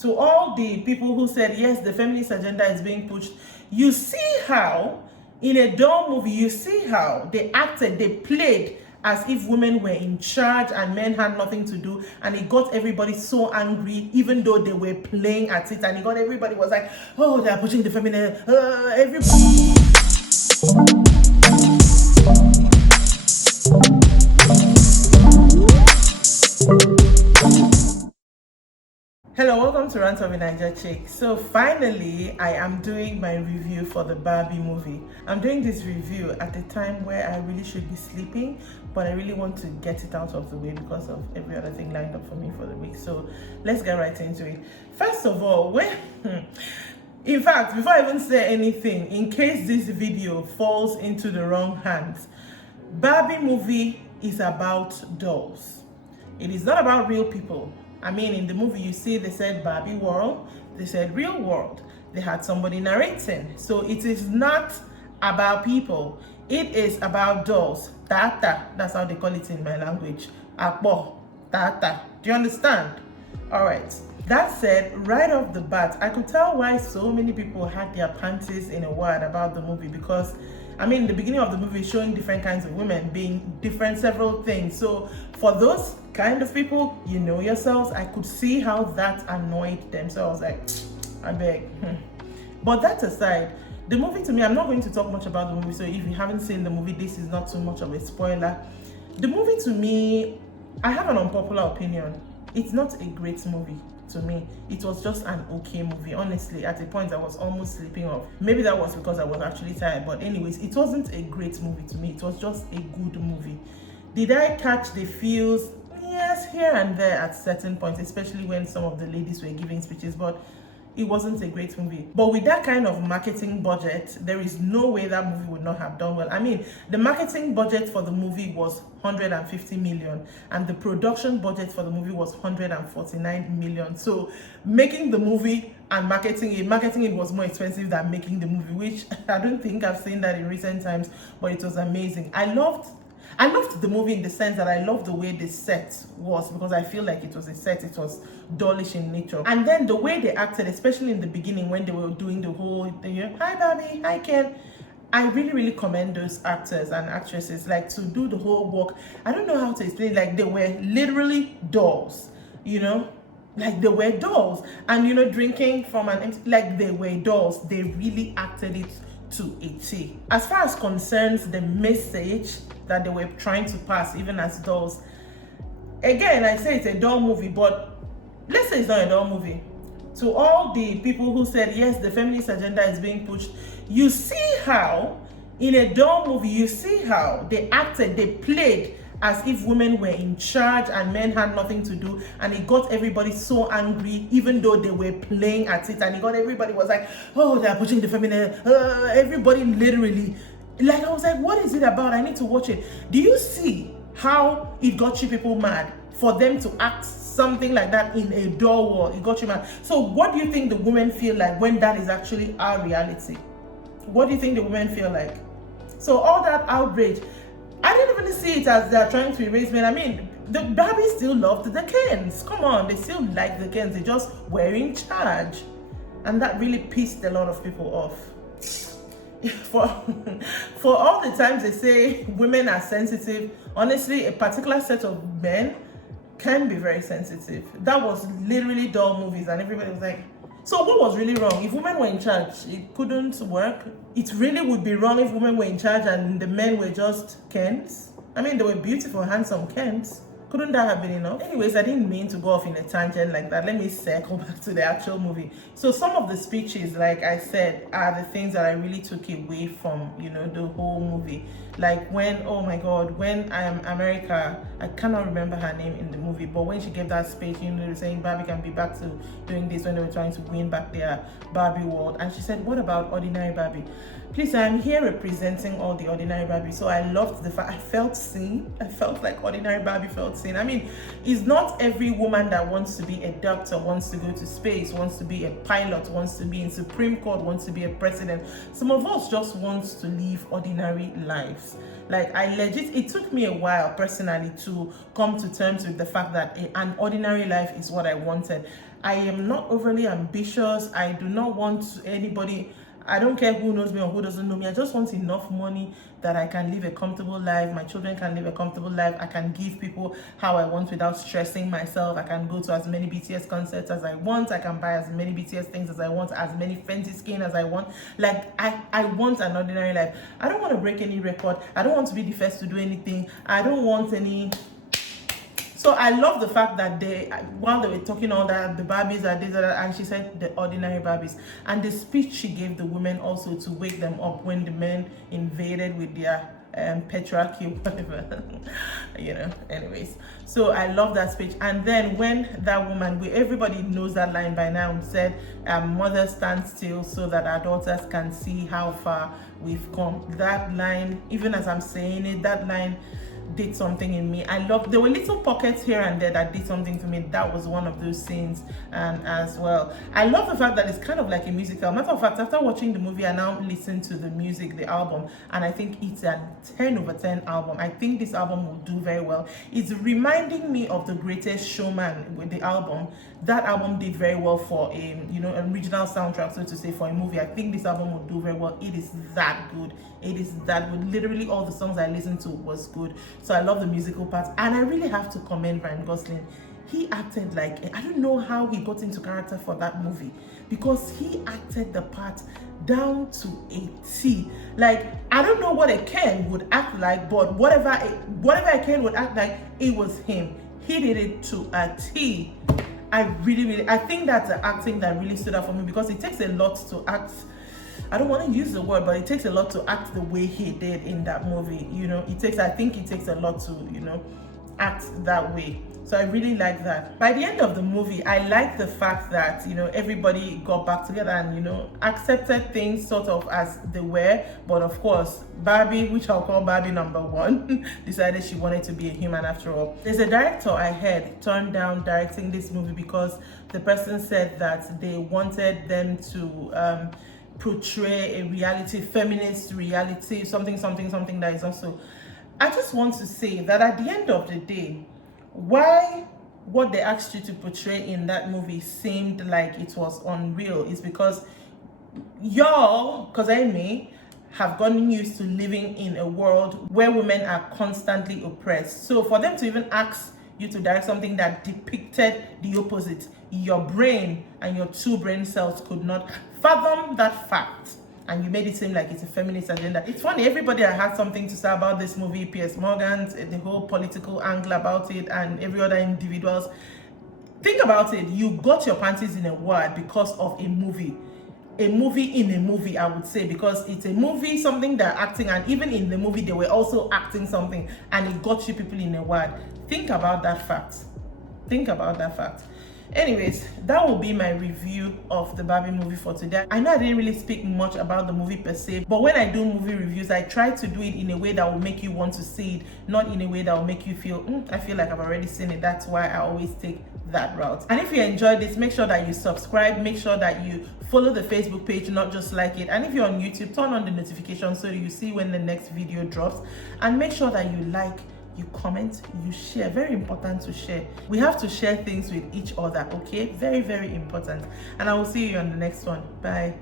To all the people who said, yes, the feminist agenda is being pushed, you see how, in a doll movie, you see how they acted, they played as if women were in charge and men had nothing to do, and it got everybody so angry, even though they were playing at it, and it got everybody was like, oh, they're pushing the feminine, everybody. Hello, welcome to Rants of Naija, Chic. So finally, I am doing my review for the Barbie movie. I'm doing this review at a time where I really should be sleeping, but I really want to get it out of the way because of every other thing lined up for me for the week. So let's get right into it. First of all, in fact, before I even say anything, in case this video falls into the wrong hands, Barbie movie is about dolls. It is not about real people. I mean, in the movie, you see they said Barbie world, they said real world. They had somebody narrating. So it is not about people. It is about dolls. Tata, that's how they call it in my language. Akbo, tata. Do you understand? All right. That said, right off the bat, I could tell why so many people had their panties in a wad about the movie because I mean, the beginning of the movie is showing different kinds of women being different, several things. So for those kind of people, you know yourselves, I could see how that annoyed them. So I was like, I beg. But that aside, the movie to me, I'm not going to talk much about the movie. So if you haven't seen the movie, this is not too much of a spoiler. The movie to me, I have an unpopular opinion. It's not a great movie. To me, it was just an okay movie. Honestly, at a point I was almost sleeping off. Maybe that was because I was actually tired, but anyways, it wasn't a great movie to me. It was just a good movie. Did I catch the feels? Yes, here and there at certain points, especially when some of the ladies were giving speeches, but it wasn't a great movie. But with that kind of marketing budget, there is no way that movie would not have done well. I mean, the marketing budget for the movie was 150 million and the production budget for the movie was 149 million. So making the movie and marketing it was more expensive than making the movie, which I don't think I've seen that in recent times, but it was amazing. I loved the movie in the sense that I loved the way the set was because I feel like it was a set, it was dollish in nature. And then the way they acted, especially in the beginning when they were doing the whole thing, hi Barbie, hi Ken. I really, really commend those actors and actresses, like to do the whole work. I don't know how to explain, like they were literally dolls, like they were dolls. And drinking from like they were dolls. They really acted it to a T. As far as concerns the message that they were trying to pass, even as dolls, again, I say it's a doll movie, but let's say it's not a doll movie. To all the people who said, yes, the feminist agenda is being pushed, you see how, in a doll movie, you see how they acted, they played as if women were in charge and men had nothing to do, and it got everybody so angry, even though they were playing at it, and it got everybody was like, oh, they're pushing the feminine, everybody literally, like I was like, what is it about? I need to watch it. Do you see how it got you people mad for them to act something like that in a doll world? It got you mad. So what do you think the women feel like when that is actually our reality? What do you think the women feel like? So all that outrage, I didn't really see it as they're trying to erase men. I mean, the Barbie still loved the Kens. Come on, they still like the Kens. They just were in charge. And that really pissed a lot of people off. For all the times they say women are sensitive, honestly, a particular set of men can be very sensitive. That was literally doll movies, and everybody was like, so what was really wrong? If women were in charge, it couldn't work. It really would be wrong if women were in charge and the men were just Kens. I mean, they were beautiful, handsome Kens. Couldn't that have been enough? Anyways, I didn't mean to go off in a tangent like that. Let me circle back to the actual movie. So some of the speeches, like I said, are the things that I really took away from, the whole movie. Like when, oh my God, when America, I cannot remember her name in the movie, but when she gave that speech, they were saying Barbie can be back to doing this when they were trying to win back their Barbie world. And she said, what about ordinary Barbie? Please, I'm here representing all the ordinary Barbie. So I loved the fact I felt seen. I felt like ordinary Barbie felt seen. I mean, it's not every woman that wants to be a doctor, wants to go to space, wants to be a pilot, wants to be in Supreme Court, wants to be a president. Some of us just want to live ordinary lives. Like it took me a while personally to come to terms with the fact that an ordinary life is what I wanted. I am not overly ambitious. I do not want anybody, I don't care who knows me or who doesn't know me. I just want enough money that I can live a comfortable life. My children can live a comfortable life. I can give people how I want without stressing myself. I can go to as many BTS concerts as I want. I can buy as many BTS things as I want, as many fancy skin as I want. Like, I want an ordinary life. I don't want to break any record. I don't want to be the first to do anything. I don't want any. So I love the fact that while they were talking all that, the Barbies are this, that, and she said the ordinary Barbies. And the speech she gave the women also to wake them up when the men invaded with their patriarchy, whatever, anyways. So I love that speech. And then when that woman, everybody knows that line by now, said, mother stand still so that our daughters can see how far we've come. That line, even as I'm saying it, that line did something in me. There were little pockets here and there that did something to me. That was one of those scenes. And as well, I love the fact that it's kind of like a musical. Matter of fact, after watching the movie, I now listen to the music, the album, and I think it's a 10/10 album. I think this album will do very well. It's reminding me of The Greatest Showman with the album. That album did very well for an original soundtrack, so to say, for a movie. I think this album will do very well. It is that good. It is that good. Literally all the songs I listened to was good. So I love the musical parts. And I really have to commend Ryan Gosling. He acted like, I don't know how he got into character for that movie, because he acted the part down to a T. Like, I don't know what a Ken would act like, but whatever a Ken would act like, it was him. He did it to a T. I think that's the acting that really stood out for me, because it takes a lot to act. I don't want to use the word, but it takes a lot to act the way he did in that movie. I think it takes a lot to, act that way. So I really like that. By the end of the movie, I like the fact that, everybody got back together and, accepted things sort of as they were. But of course, Barbie, which I'll call Barbie number one, decided she wanted to be a human after all. There's a director I heard turned down directing this movie because the person said that they wanted them to portray a feminist reality, something that is also. I just want to say that at the end of the day, why what they asked you to portray in that movie seemed like it was unreal is because y'all, because I may, have gotten used to living in a world where women are constantly oppressed. So for them to even ask you to direct something that depicted the opposite, your brain and your two brain cells could not fathom that fact. And you made it seem like it's a feminist agenda. It's funny, everybody that had something to say about this movie, Piers Morgan, the whole political angle about it, and every other individuals. Think about it. You got your panties in a wad because of a movie. A movie in a movie, I would say, because it's a movie, something they're acting, and even in the movie, they were also acting something, and it got you people in a wad. Think about that fact. Think about that fact. Anyways, that will be my review of the Barbie movie for today. I know I didn't really speak much about the movie per se, but when I do movie reviews, I try to do it in a way that will make you want to see it, not in a way that will make you feel, I feel like I've already seen it. That's why I always take that route. And if you enjoyed this, make sure that you subscribe, make sure that you follow the Facebook page, not just like it. And if you're on YouTube, turn on the notifications so you see when the next video drops. And make sure that you like, you comment, you share. Very important to share. We have to share things with each other, okay? Very, very important. And I will see you on the next one. Bye.